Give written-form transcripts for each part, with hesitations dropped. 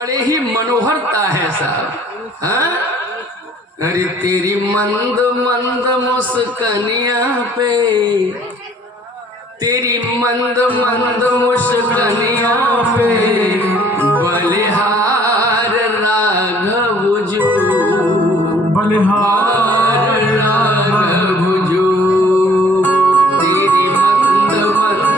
बड़े ही मनोहरता है साहब। हाँ, अरे तेरी मंद मंद मुस्कनिया पे, तेरी मंद मंद मुस्कनिया पे बलिहार राघव जो, बलिहार राघव जो, तेरी मंद मंद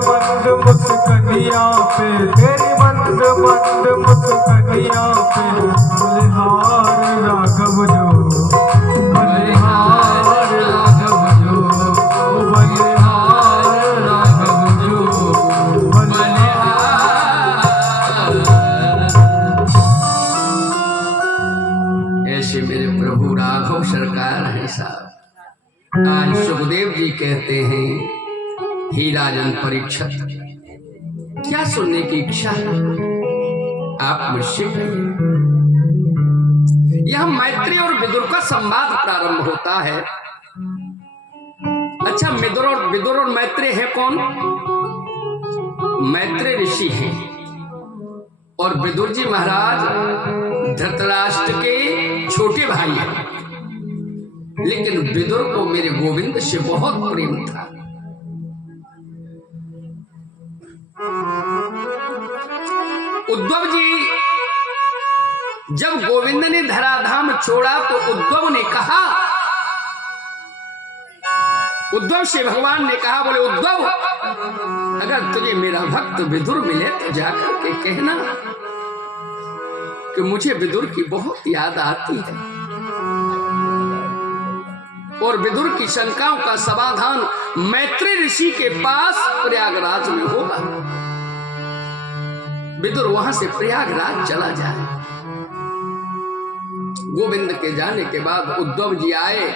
मंद मुस्कनिया पे, तेरी मंद मंद मुस्कनिया पे बलिहार राघव जो, बलिहार राघव जो, बलिहार राघव जो, बलिहार। ऐसे मेरे प्रभु राघव सरकार है साहब। आज सुखदेव जी कहते हैं, ही राजन परीक्षित, क्या सुनने की इच्छा है आप मुझसे कहिए। यह मैत्री और विदुर का संवाद प्रारंभ होता है। अच्छा, विदुर और मैत्री है कौन? मैत्री ऋषि हैं और विदुर जी महाराज धृतराष्ट्र के छोटे भाई हैं। लेकिन विदुर को मेरे गोविंद से बहुत प्रेम था। उद्धव जी जब गोविंद ने धराधाम छोड़ा तो उद्धव ने कहा, उद्धव से भगवान ने कहा, बोले उद्धव, अगर तुझे मेरा भक्त विदुर मिले तो जाकर के कहना कि मुझे विदुर की बहुत याद आती है और विदुर की शंकाओं का समाधान मैत्री ऋषि के पास प्रयागराज में होगा। विदुर वहां से प्रयागराज चला जाए। गोविंद के जाने के बाद उद्धव जी आए।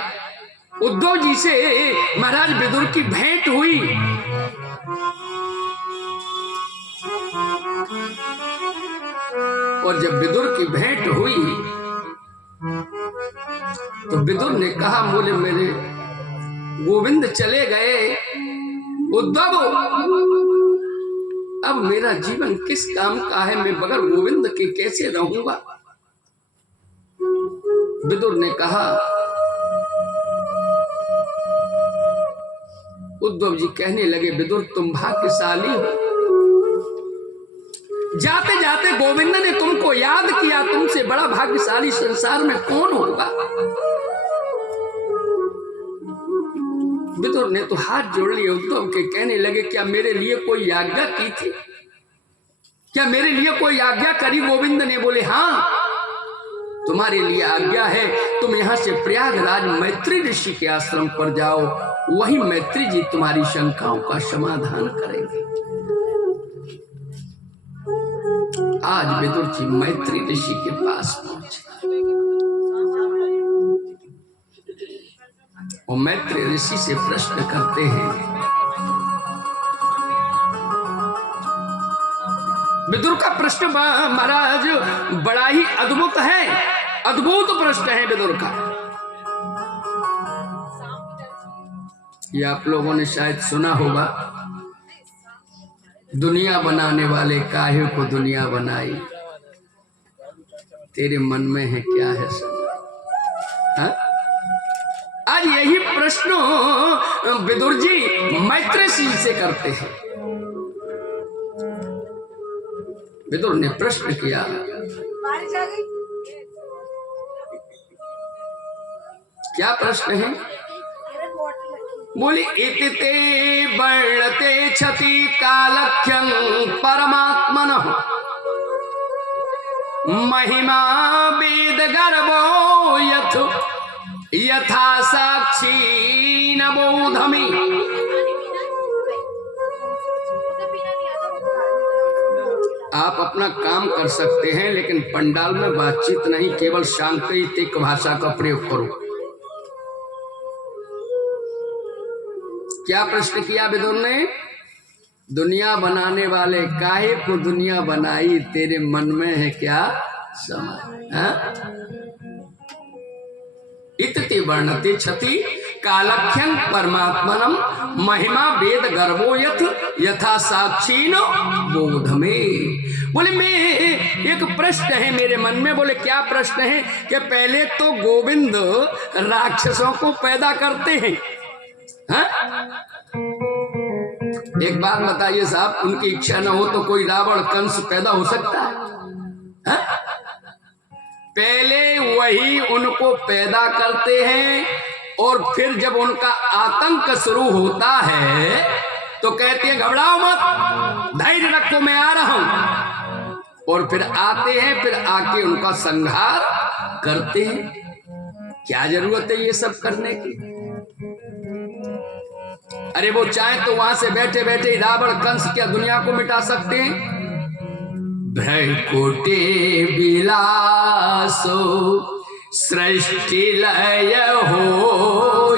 उद्धव जी से महाराज विदुर की भेंट हुई। और जब विदुर की भेंट हुई तो विदुर ने कहा, बोले मेरे गोविंद चले गए, उद्धव अब मेरा जीवन किस काम का है, मैं बगैर गोविंद के कैसे रहूंगा। विदुर ने कहा, उद्धव जी कहने लगे, विदुर तुम भाग्यशाली हो, जाते जाते गोविंद ने तुमको याद किया, तुमसे बड़ा भाग्यशाली संसार में कौन होगा। विदुर ने तो हाथ जोड़ लिए उद्धव के, कहने लगे, क्या मेरे लिए कोई आज्ञा की थी, क्या मेरे लिए कोई आज्ञा करी गोविंद ने। बोले हाँ, तुम्हारे लिए आज्ञा है, तुम यहां से प्रयागराज मैत्री ऋषि के आश्रम पर जाओ, वही मैत्री जी तुम्हारी शंकाओं का समाधान करेंगे। आज विदुर जी मैत्री ऋषि के पास पहुंचे और मैत्री ऋषि से प्रश्न करते हैं। विदुर का प्रश्न महाराज बड़ा ही अद्भुत है, अद्भुत प्रश्न है विदुर का। ये आप लोगों ने शायद सुना होगा, दुनिया बनाने वाले काहे को दुनिया बनाई, तेरे मन में है क्या है सब। हाँ? आज यही प्रश्न विदुर जी मैत्री से करते हैं। विदुर ने प्रश्न किया, क्या प्रश्न है। बोले, इतिते वर्णते क्षति कालख्यं परमात्मनः, महिमा वेद गर्भो यथा साक्षी न बोधमि। आप अपना काम कर सकते हैं, लेकिन पंडाल में बातचीत नहीं, केवल सांकेतिक भाषा का प्रयोग करो। क्या प्रश्न किया विदुर ने? दुनिया बनाने वाले काहे को दुनिया बनाई, तेरे मन में है क्या समाय? इति वर्णते क्षति कालख्यं परमात्मनम महिमा वेद गर्भो यथा साक्षीन बोध में। बोले मैं एक प्रश्न है मेरे मन में। बोले क्या प्रश्न है? कि पहले तो गोविंद राक्षसों को पैदा करते हैं। हाँ? एक बात बताइए साहब, उनकी इच्छा न हो तो कोई रावण कंस पैदा हो सकता है? हाँ? पहले वही उनको पैदा करते हैं और फिर जब उनका आतंक शुरू होता है तो कहते हैं घबराओ मत, धैर्य रखो, मैं आ रहा हूं। और फिर आते हैं, फिर आके उनका संहार करते हैं। क्या जरूरत है ये सब करने की? अरे वो चाहे तो वहां से बैठे बैठे रावण कंस क्या दुनिया को मिटा सकते हैं? भ्रकुटे विलासो सृष्टि लय हो